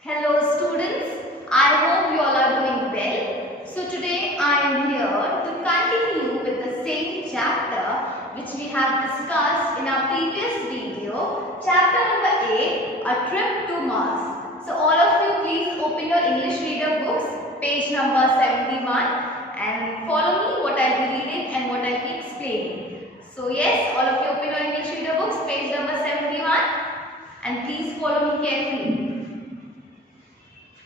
Hello students, I hope you all are doing well. So today I am here to continue with the same chapter which we have discussed in our previous video, chapter number 8, A Trip to Mars. So all of you please open your English reader books, page number 71 and follow me what I will be reading and what I will be explaining. So yes, all of you open your English reader books, page number 71 and please follow me carefully.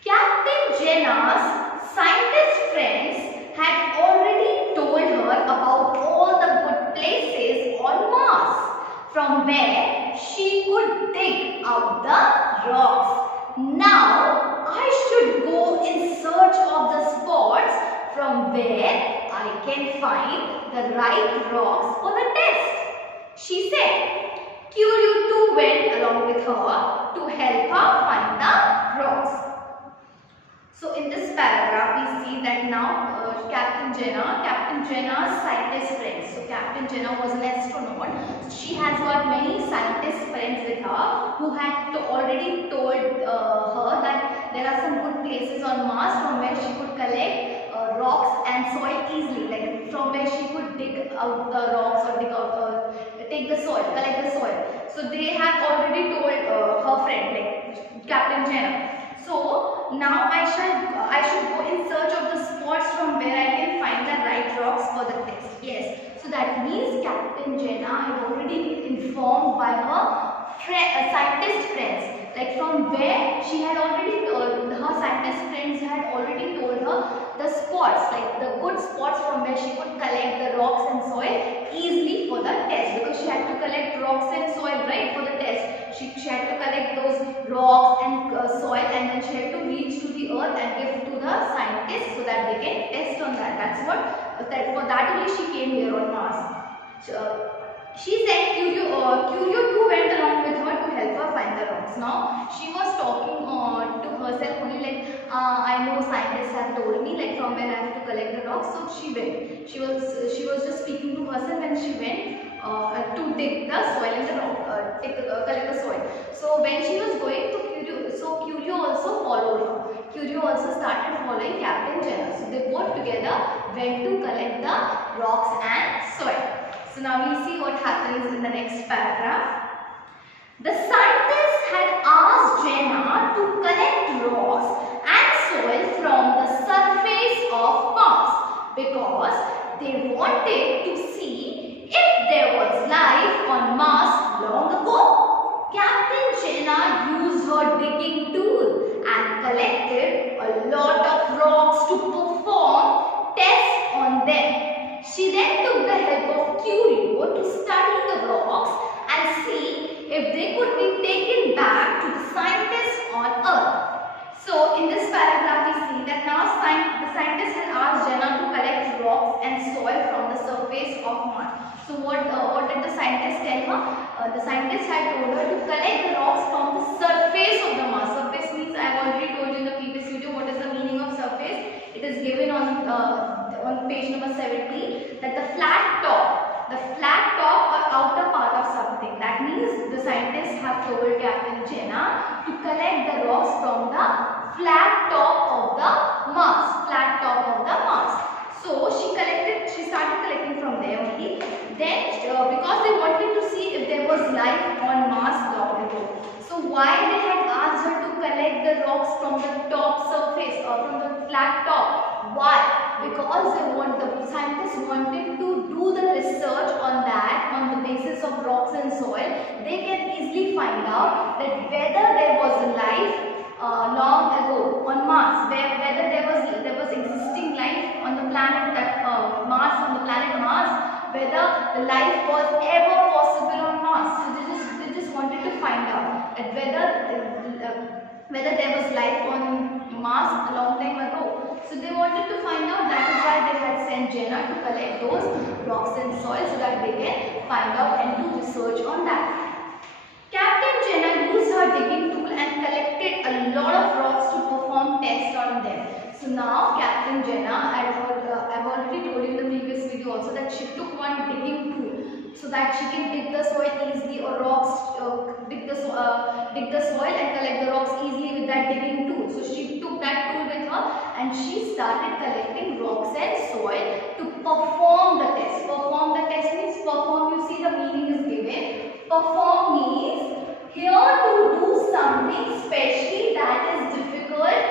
Captain Jenna's scientist friends had already told her about all the good places on Mars from where she could dig out the rocks. Now I should go in search of the spots from where I can find the right rocks for the test, she said. Curio too went along with her to help her find the rocks. So in this paragraph we see that now Captain Jenna's scientist friends. So Captain Jenna was an astronaut. She has got many scientist friends with her who had already told her that there are some good places on Mars from where she could collect rocks and soil easily, like from where she could dig out the rocks or take the soil, collect the soil. So they have already told her friend, like Captain Jenna. So now I should go in search of the spots from where I can find the right rocks for the test. Yes. So that means Captain Jenna had already been informed by her scientist friends. Like from where she had already told, her scientist friends had already told her the spots, like the good spots from where she could collect the rocks and soil easily for the test, because she had to collect rocks and soil, right, for the test. She had to collect those rocks and soil, and then she had to reach to the earth and give to the scientists so that they can test on that. That's what, for that only she came here on Mars. She said Curio too went along with her to help her find the rocks. Now she was talking to herself only, like I know scientists have told me like from where I have to collect the rocks. So she went. She was just speaking to herself and she went to dig the soil and the rock, collect the soil. So when she was going to Curio also followed her. Curio also started following Captain Jenna. So they both together went to collect the rocks and soil. So now we see what happens in the next paragraph. The scientists had asked Jenna to collect rocks and soil from the surface of Mars because they wanted to see if there was life on Mars long ago. Captain Jenna used her digging tool and collected a lot of rocks to perform tests on them. She then took the help of Curio to study the rocks and see if they could be taken back to the scientists on Earth. So in this paragraph we see that now the scientists had asked Jenna to collect rocks and soil from the surface of Mars. So what did the scientists tell her? The scientists had told her to collect the rocks from the surface of the Mars. Surface means I have already told you in the previous video what is the meaning of surface. It is given on page number 70 that the flat top or outer part of something. That means the scientists have told Captain Jenna to collect the rocks from the flat top of the Mars. So she started collecting from there only. Then because they wanted to see if there was life on Mars long ago. So why they had asked her to collect the rocks from the top surface or from the flat top? Why? Because the scientists wanted to do the research on that, on the basis of rocks and soil. They can easily find out that whether there was life long ago on Mars, whether there was existing life on the planet Mars, whether the life was ever possible on Mars. So they just wanted to find out that whether there was life on Mars a long time ago. So they wanted to find out. That is why they had sent Jenna to collect those rocks and soil so that they can find out and do research on that. Captain Jenna used her digging tool and collected a lot of rocks to perform tests on them. So now Captain Jenna, I've already told you in the previous video also that she took one digging tool so that she can dig the soil easily, or rocks, dig the soil and collect the rocks easily with that digging tool. So she took that tool with her and she started collecting rocks and soil to perform the test. Perform the test means perform, you see the meaning is given. Perform means here to do something specially that is difficult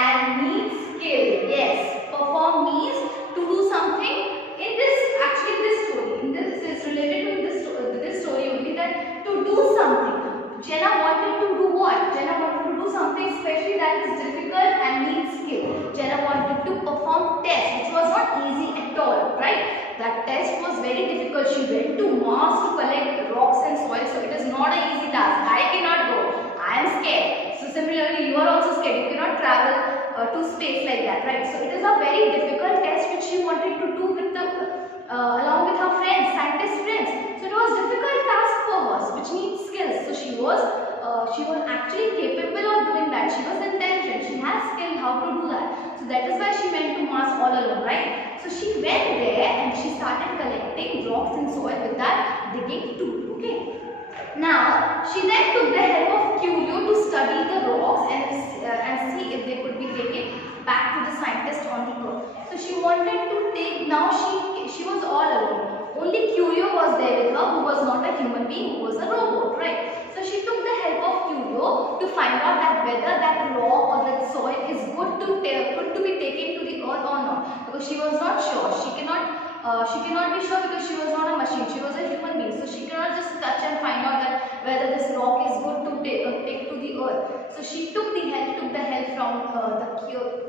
and needs skill. Yes, perform means to do something. In this, actually this story, this is related to this story only, that to do something. Jenna wanted to do what? Jenna wanted to do something specially that is difficult and needs skill. Jenna wanted to perform test, which was not easy at all, right? That test was very difficult. She went to Mars to collect rocks and soil, so it is not an easy task. I cannot go. I am scared. So similarly, you are also scared. You cannot travel to space like that, right? So it is a very difficult test which she wanted to do with the along with her friends, scientist friends. So it was a difficult task for her, which needs skills. So she was actually capable of doing that. She was intelligent. She has skill how to do that. So that is why she went to Mars all alone, right? So she went there and she started collecting rocks and soil with that digging tool. Okay. Now she then took the help of Curio to study the rocks and see if they could be taken back to the scientist on the Earth. So she wanted to take. Now she was all alone. Only Curio was there with her, who was not a human being, who was a robot, right? So she took the help of Curio to find out that whether that rock or that soil is good to be taken to the Earth or not, because she was not sure. She cannot be sure because she was not a machine. She was a human being, so she cannot just touch and find out that whether this rock is good to take to the Earth. So she took the help from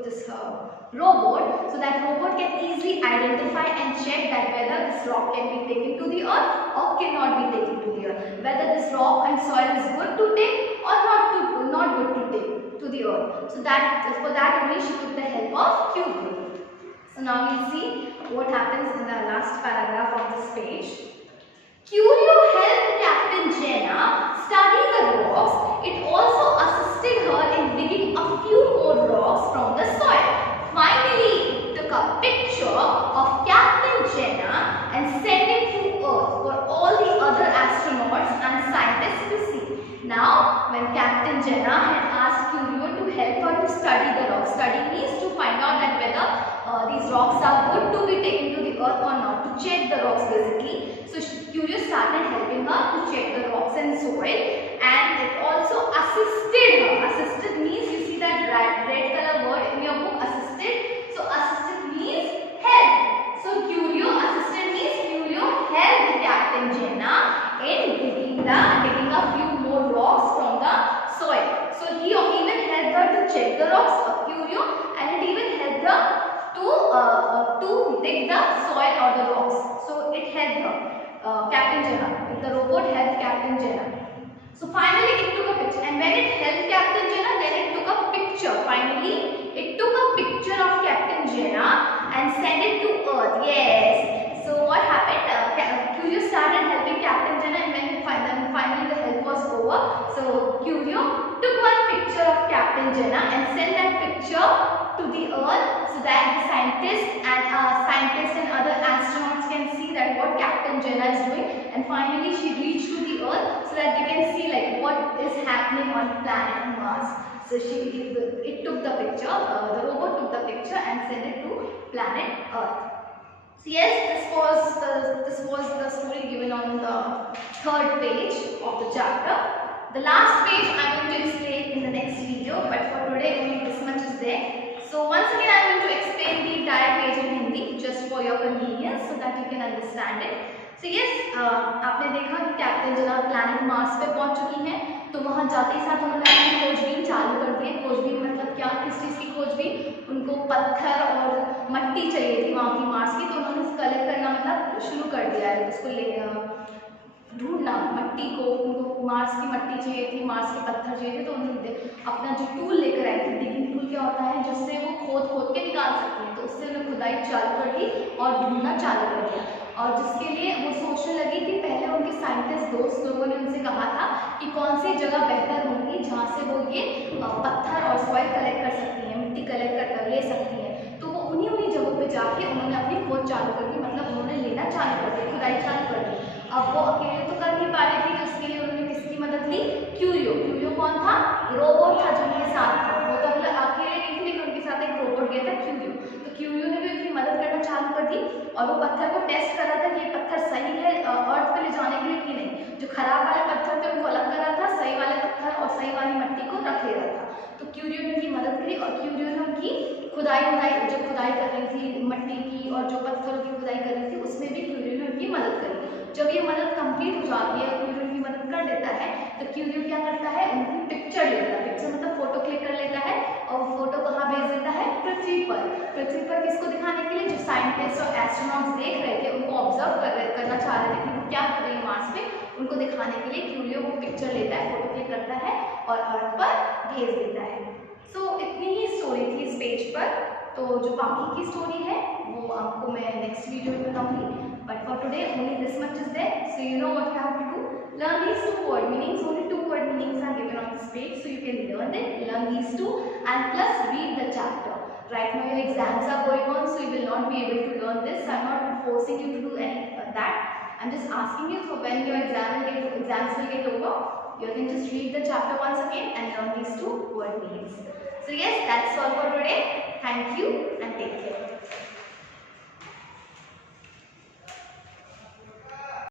this robot, so that robot can easily identify and check that whether this rock can be taken to the Earth or cannot be taken to the Earth. Whether this rock and soil is good to take or not good to take to the Earth. So for that only she took the help of Curio. So now we'll see what happens in the last paragraph of this page. Curio helped Captain Jenna study the rocks. It also assisted her in digging a few more rocks from the soil. Finally, it took a picture of Captain Jenna and sent it to Earth for all the other astronauts and scientists to see. Now, when Captain Jenna had asked Curio to help her to study the rocks, study means to find out that whether these rocks are good to be taken to the Earth or not, to check the rocks basically. So Curio started helping her to check the rocks and soil, and it also assisted her. Assisted means, you see that red color word in your book, assisted. So assisted means help. So assisted means Curio helped Captain Jenna in digging a few more rocks from the soil. So he even helped her to check the rocks of Curio, and it even helped her to dig the soil or the rocks. So it helped her, Captain Jenna. The robot helped Captain Jenna. So finally it took a picture, and when it helped Captain Jenna, then it took a picture. Finally it took a picture of Captain Jenna and sent it to Earth. Yes. So what happened? Curio started helping Captain Jenna, and when finally the help was over, so Curio took one picture of Captain Jenna and sent that picture to the Earth, so that the scientists and other astronauts can see that what Captain Jenna is doing. And finally she reached to the Earth, so that they can see like what is happening on planet Mars. So it took the picture, the robot took the picture and sent it to planet Earth. So yes, this was the story given on the third page of the chapter. The last page I am going to explain in the next video, but for today only this much is there. So once again I am going to explain the entire page in Hindi just for your convenience, so that you can understand it. So yes, आपने देखा कि captain जेना planet Mars पे पहुंच चुकी हैं, तो वहां जाते ही साथ उन्होंने अपनी खोजबीन चालू कर दी है। खोजबीन मतलब क्या, किस चीज़ की खोजबीन? उनको पत्थर और मट्टी चाहिए थी वहाँ की मार्स की, तो उन्होंने कलेक्ट करना मतलब शुरू कर दिया है, उसको ढूंढना मट्टी को। उनको मार्स की मट्टी चाहिए थी, मार्स के पत्थर चाहिए थे, तो उन्होंने अपना जो टूल लेकर आए थे, डिगिंग टूल क्या होता है जिससे वो खोद के निकाल सकते हैं, तो उससे उन्हें खुदाई चालू कर दी और ढूंढना चालू कर दिया। और जिसके लिए वो सोचने लगी कि पहले उनके साइंटिस्ट दोस्त लोगों ने उनसे कहा था कि कौन सी जगह बेहतर होगी जहाँ से वो ये पत्थर और सॉइल कलेक्ट कर सकती हैं, मिट्टी कलेक्ट कर ले सकती हैं। तो वो उन्हीं जगहों पे जाके उन्होंने अपनी खोज चालू कर दी, मतलब उन्होंने लेना चालू कर दिया, खुदाई चालू कर दी। अब वो अकेले तो कर नहीं पा रही थी, तो उसके लिए उन्होंने किसकी मदद ली? क्यूरियो। क्यूरियो कौन था? रोबोट था जो उनके साथ पर थी और वो पत्थर को टेस्ट कर रहा था कि ये पत्थर सही है अर्थ पे ले जाने के लिए कि नहीं। जो खराब वाले पत्थर थे उनको अलग कर रहा था, सही वाले पत्थर और सही वाली मट्टी को रख ले रहा था। तो क्यूरियो ने उनकी मदद करी और क्यूरियो ने उनकी खुदाई जो खुदाई कर रही थी मट्टी की और जो पत्थरों की खुदाई कर रही थी उसमें भी क्यूरियो ने उनकी मदद करी। जब ये मदद कंप्लीट हो जाती है, क्यूरियो उनकी मदद कर देता है, तो क्यूरियो क्या करता है, उनकी पिक्चर लेता है। पिक्चर मतलब फोटो क्लिक कर लेता है और वो फोटो कहाँ भेज देता है, पृथ्वी पर। पृथ्वी पर किसको दिखाने के लिए, जो साइंटिस्ट और एस्ट्रोनॉट्स देख रहे थे, उनको ऑब्जर्व करना चाह रहे थे कि वो क्या कर रही है मार्स पे, उनको दिखाने के लिए क्यूरियो वो पिक्चर लेता है, फोटो क्लिक करता है और अर्थ पर भेज देता है। सो इतनी ही स्टोरी थी इस पेज पर। तो जो बाकी की स्टोरी है वो आपको मैं नेक्स्ट वीडियो में बताऊंगी। But for today, only this much is there. So you know what you have to do. Learn these two word meanings. Only two word meanings are given on this page, so you can learn it. Learn these two, and plus read the chapter. Right now your exams are going on, so you will not be able to learn this. I'm not forcing you to do any that. I'm just asking you, so when your exams will get over, you can just read the chapter once again and learn these two word meanings. So yes, that's all for today. Thank you and take care.